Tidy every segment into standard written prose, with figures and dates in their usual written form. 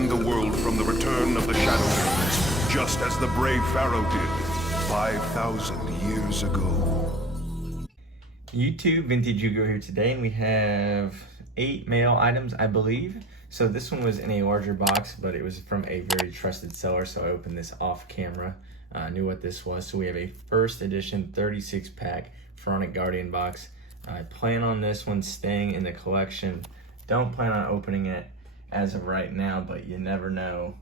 defend the world from the return of the Shadowlands, just as the brave Pharaoh did 5,000 years ago. YouTube, Vintage Yugioh here today, and we have 8 mail items, I believe. So this one was in a larger box, but it was from a very trusted seller, so I opened this off camera. I knew what this was. So we have a first edition 36-pack Pharaonic Guardian box. I plan on this one staying in the collection. Don't plan on opening it as of right now, but you never know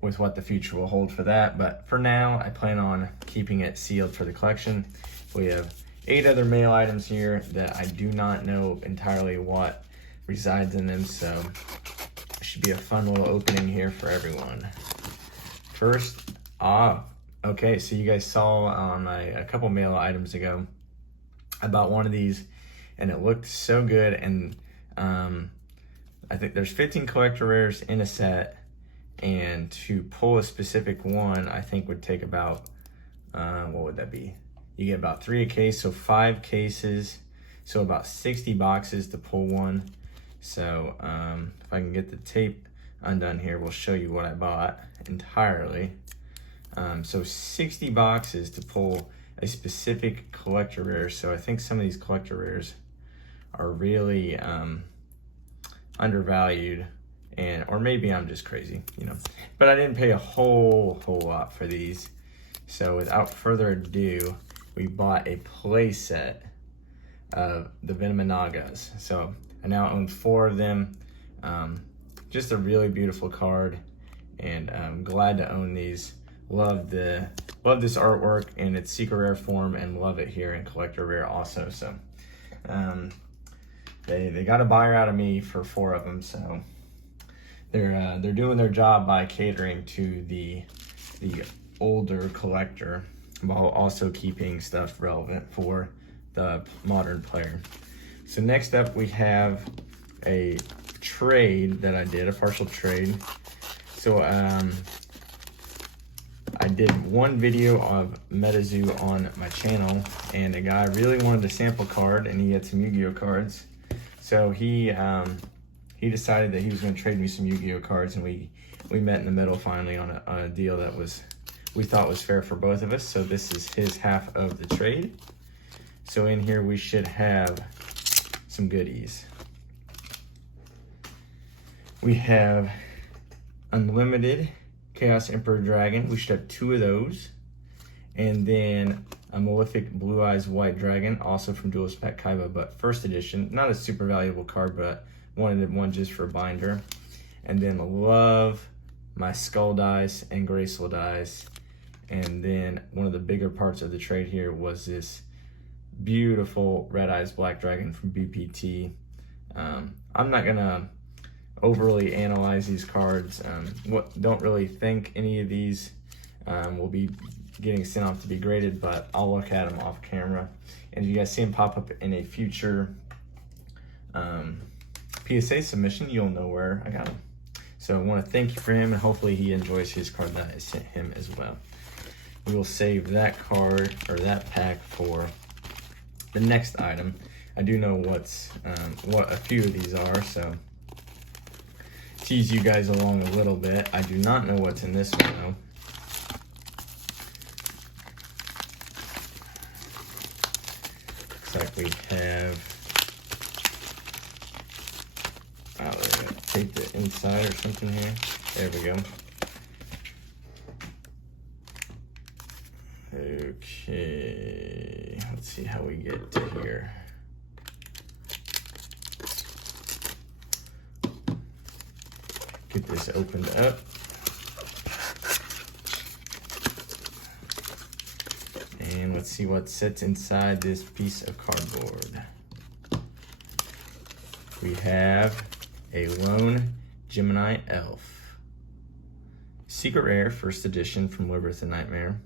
with what the future will hold for that. But for now, I plan on keeping it sealed for the collection. We have 8 other mail items here that I do not know entirely what resides in them, so it should be a fun little opening here for everyone. First, okay, so you guys saw on a couple mail items ago, I bought one of these and it looked so good, and I think there's 15 collector rares in a set, and to pull a specific one I think would take about what would that be? You get about 3 a case, so 5 cases, so about 60 boxes to pull one. So if I can get the tape undone here, we'll show you what I bought entirely. So 60 boxes to pull a specific collector rare. So I think some of these collector rares are really undervalued, or maybe I'm just crazy, you know. But I didn't pay a whole lot for these. So without further ado, we bought a play set of the Venom Nagas. So I now own 4 of them. Just a really beautiful card, and I'm glad to own these. Love this artwork in its secret rare form, and love it here in collector rare also. So they got a buyer out of me for 4 of them. So they're doing their job by catering to the older collector while also keeping stuff relevant for the modern player. So next up we have a trade that I did, a partial trade. So I did one video of MetaZoo on my channel, and a guy really wanted a sample card, and he had some Yu-Gi-Oh cards. So he decided that he was going to trade me some Yu-Gi-Oh cards, and we met in the middle finally on a deal that we thought was fair for both of us. So this is his half of the trade. So in here we should have some goodies. We have Unlimited Chaos Emperor Dragon. We should have 2 of those. And then a Malefic Blue Eyes White Dragon, also from Duelist Pack Kaiba, but first edition. Not a super valuable card, but wanted one just for binder. And then love my Skull Dice and Graceful Dice. And then one of the bigger parts of the trade here was this beautiful Red Eyes Black Dragon from BPT. I'm not gonna overly analyze these cards. Don't really think any of these will be getting sent off to be graded, but I'll look at them off camera. And if you guys see them pop up in a future PSA submission, you'll know where I got them. So I want to thank you for him, and hopefully he enjoys his card that I sent him as well. We will save that card, or that pack, for the next item. I do know what a few of these are, so tease you guys along a little bit. I do not know what's in this one though. Looks like we have, tape it inside or something here. There we go. Okay, let's see how we get to here. Get this opened up. And let's see what sits inside this piece of cardboard. We have a lone Gemini Elf. Secret rare, first edition from Labyrinth of Nightmare.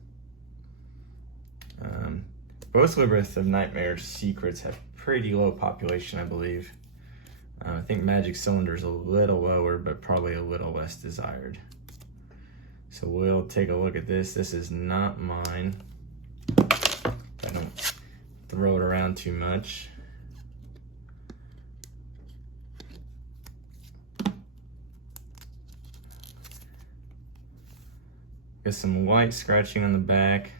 Both Labyrinth of Nightmare secrets have pretty low population, I believe. I think Magic Cylinder's a little lower, but probably a little less desired. So we'll take a look at this. This is not mine. I don't throw it around too much. Got some light scratching on the back.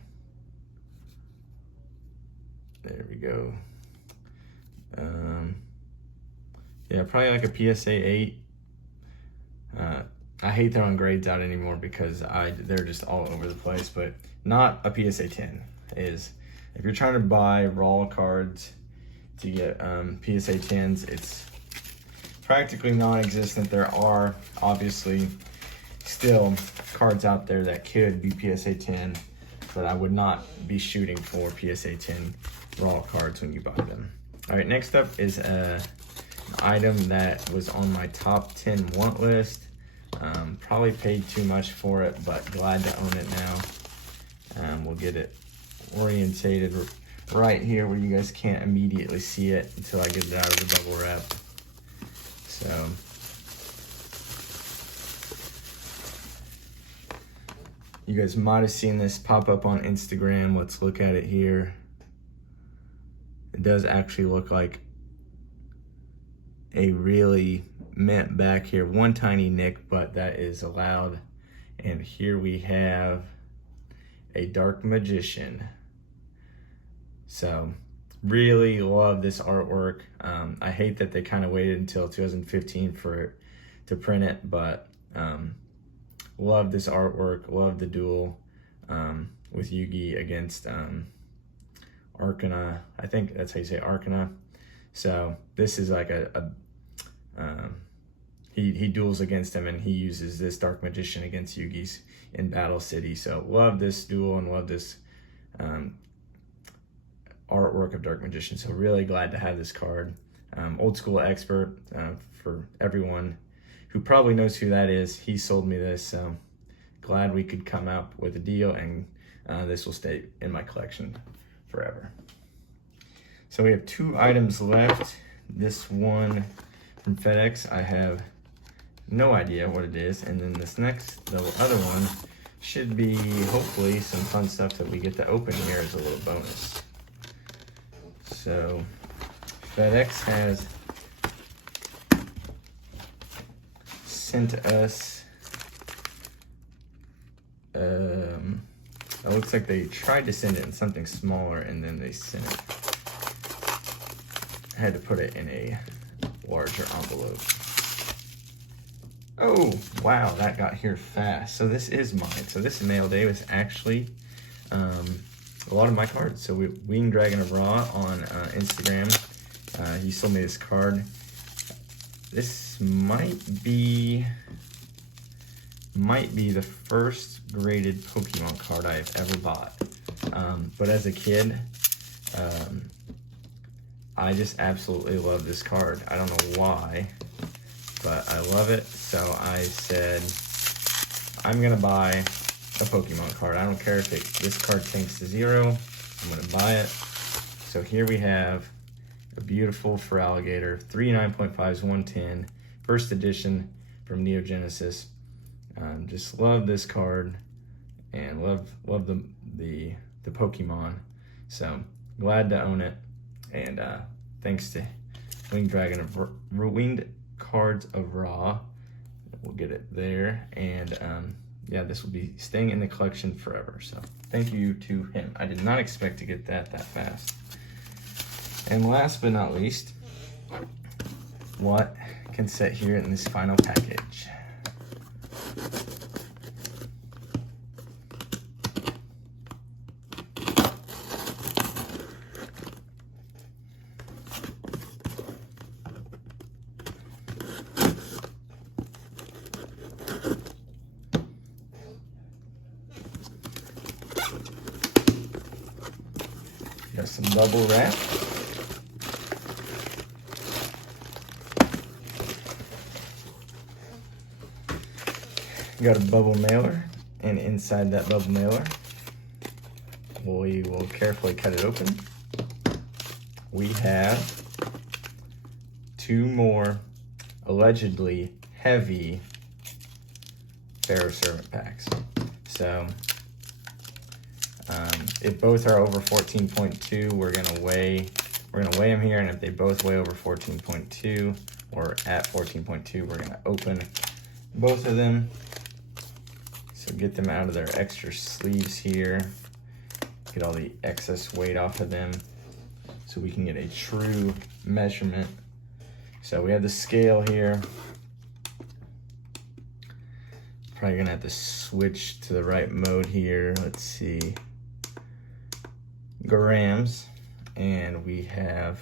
There we go. Yeah, probably like a PSA 8. I hate throwing grades out anymore because they're just all over the place, but not a PSA 10 is. If you're trying to buy raw cards to get PSA 10s, it's practically non-existent. There are obviously still cards out there that could be PSA 10, but I would not be shooting for PSA 10 raw cards when you buy them. All right, next up is an item that was on my top 10 want list. Probably paid too much for it, but glad to own it now. We'll get it orientated right here where you guys can't immediately see it until I get it out of the bubble wrap. So you guys might have seen this pop up on Instagram. Let's look at it here. It does actually look like a really mint back here. One tiny nick, but that is allowed. And here we have a Dark Magician. So really love this artwork. I hate that they kind of waited until 2015 for it to print it, but love this artwork. Love the duel with Yugi against Arcana. I think that's how you say Arcana. So this is like he duels against him, and he uses this Dark Magician against Yugi's in Battle City. So love this duel and love this artwork of Dark Magician. So really glad to have this card. Old school expert, for everyone who probably knows who that is. He sold me this, so glad we could come out with a deal, and this will stay in my collection forever. So we have 2 items left. This one from FedEx, I have no idea what it is, and then the other one should be hopefully some fun stuff that we get to open here as a little bonus. So FedEx has sent us, it looks like they tried to send it in something smaller, and then they sent it. I had to put it in a larger envelope. Oh, wow, that got here fast. So this is mine. So this mail day was actually a lot of my cards. So Winged Dragon of Ra on Instagram. He sold me this card. This might be the first graded Pokemon card I've ever bought. But as a kid, I just absolutely love this card. I don't know why, but I love it. So I said, I'm gonna buy a Pokemon card. I don't care if this card tanks to 0. I'm gonna buy it. So here we have a beautiful Feraligatr, 39.5s, 110, first edition from Neo Genesis. Just love this card and love the Pokemon. So glad to own it, and thanks to Winged Cards of Ra. We'll get it there, and yeah, this will be staying in the collection forever. So thank you to him. I did not expect to get that fast. And last but not least, what can sit here in this final package? Got some bubble wrap. Got a bubble mailer, and inside that bubble mailer, we will carefully cut it open. We have 2 more allegedly heavy Pharaoh Servant packs. So if both are over 14.2, we're gonna weigh them here, and if they both weigh over 14.2 or at 14.2, we're gonna open both of them. So So get them out of their extra sleeves here. Get all the excess weight off of them so we can get a true measurement. So we have the scale here. Probably gonna have to switch to the right mode here. Let's see. Grams, and we have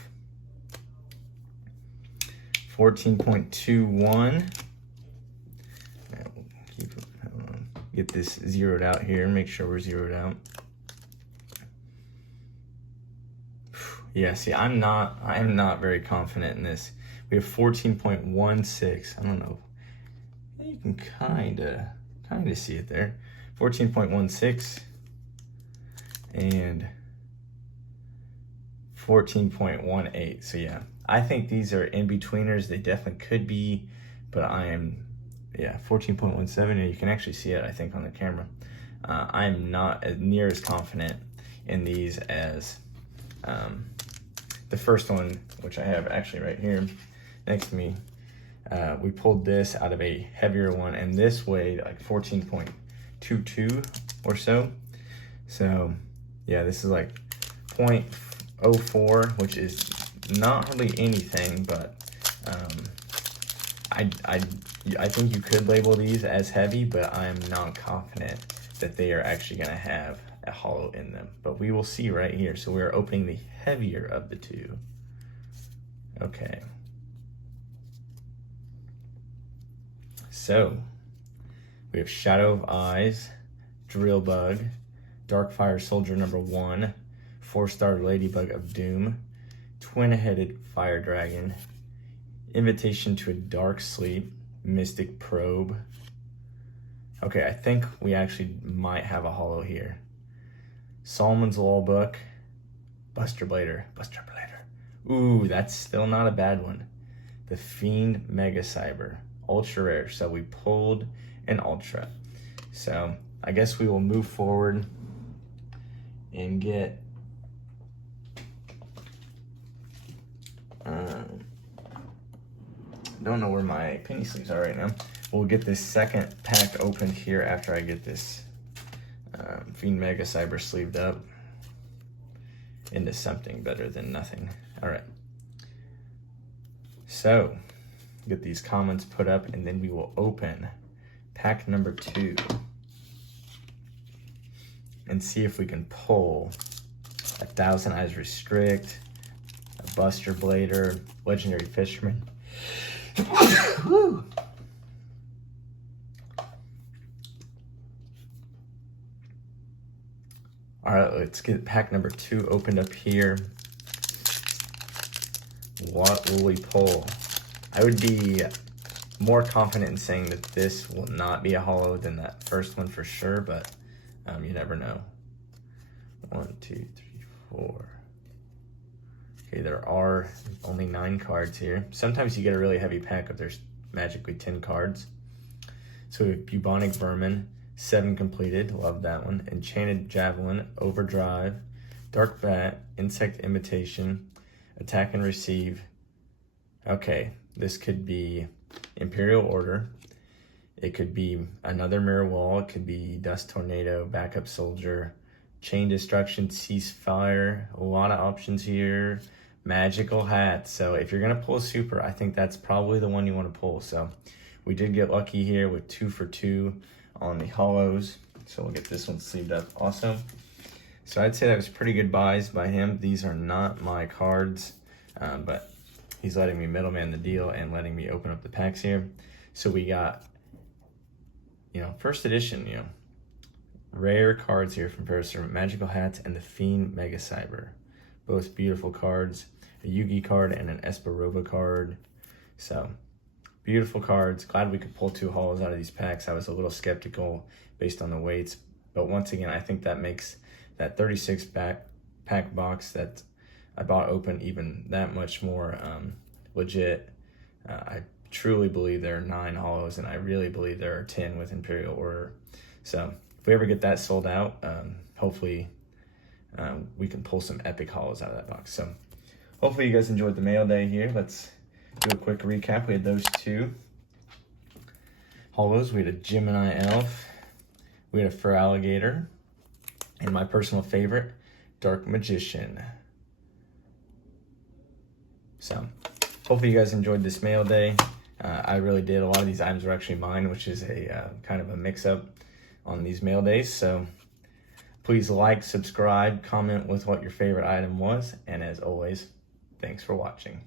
14.21. Get this zeroed out here, make sure we're zeroed out. Yeah, see, I am not very confident in this. We have 14.16. I don't know. You can kinda see it there. 14.16 and 14.18. So yeah, I think these are in-betweeners. They definitely could be, but I am, yeah, 14.17, and you can actually see it, I think, on the camera. I am not near as confident in these as the first one, which I have actually right here next to me. We pulled this out of a heavier one, and this weighed like 14.22 or so. So yeah, this is like 0.04, which is not hardly anything, but I think you could label these as heavy, but I'm not confident that they are actually going to have a hollow in them. But we will see right here. So we are opening the heavier of the two. Okay. So we have Shadow of Eyes, Drill Bug, Darkfire Soldier #1, 4-star Ladybug of Doom, Twin-headed Fire Dragon, Invitation to a Dark Sleep, Mystic Probe. Okay, I think we actually might have a hollow here. Solomon's Law Book, Buster Blader. Ooh, that's still not a bad one. The Fiend Mega Cyber, ultra rare. So we pulled an ultra. So I guess we will move forward and get don't know where my penny sleeves are right now. We'll get this second pack opened here after I get this Fiend Mega Cyber sleeved up into something better than nothing. All right. So get these comments put up, and then we will open pack number 2 and see if we can pull a Thousand Eyes Restrict, a Buster Blader, Legendary Fisherman. Woo. All right, let's get pack number 2 opened up here. What will we pull? I would be more confident in saying that this will not be a hollow than that first one for sure, but you never know. 1, 2, 3, 4. Okay, there are only 9 cards here. Sometimes you get a really heavy pack if there's magically 10 cards. So we have Bubonic Vermin, 7 completed, love that one. Enchanted Javelin, Overdrive, Dark Bat, Insect Imitation, Attack and Receive. Okay, this could be Imperial Order. It could be another Mirror Wall. It could be Dust Tornado, Backup Soldier, Chain Destruction, Ceasefire. A lot of options here. Magical Hat. So if you're going to pull a super, I think that's probably the one you want to pull. So we did get lucky here with 2 for 2 on the hollows. So we'll get this one sleeved up also. So I'd say that was pretty good buys by him. These are not my cards, but he's letting me middleman the deal and letting me open up the packs here. So we got, first edition, rare cards here from Pharaoh, Magical Hats and the Fiend Mega Cyber. Both beautiful cards, a Yugioh card and an Esperova card. So beautiful cards. Glad we could pull 2 hollows out of these packs. I was a little skeptical based on the weights, but once again, I think that makes that 36 pack box that I bought open even that much more legit. I truly believe there are 9 hollows, and I really believe there are 10 with Imperial Order. So if we ever get that sold out, hopefully we can pull some epic hollows out of that box. So hopefully you guys enjoyed the mail day here. Let's do a quick recap. We had those 2 hollows. We had a Gemini Elf, we had a Fur Alligator, and my personal favorite, Dark Magician. So, hopefully you guys enjoyed this mail day. I really did. A lot of these items were actually mine, which is a kind of a mix-up on these mail days. So, please like, subscribe, comment with what your favorite item was, and as always, thanks for watching.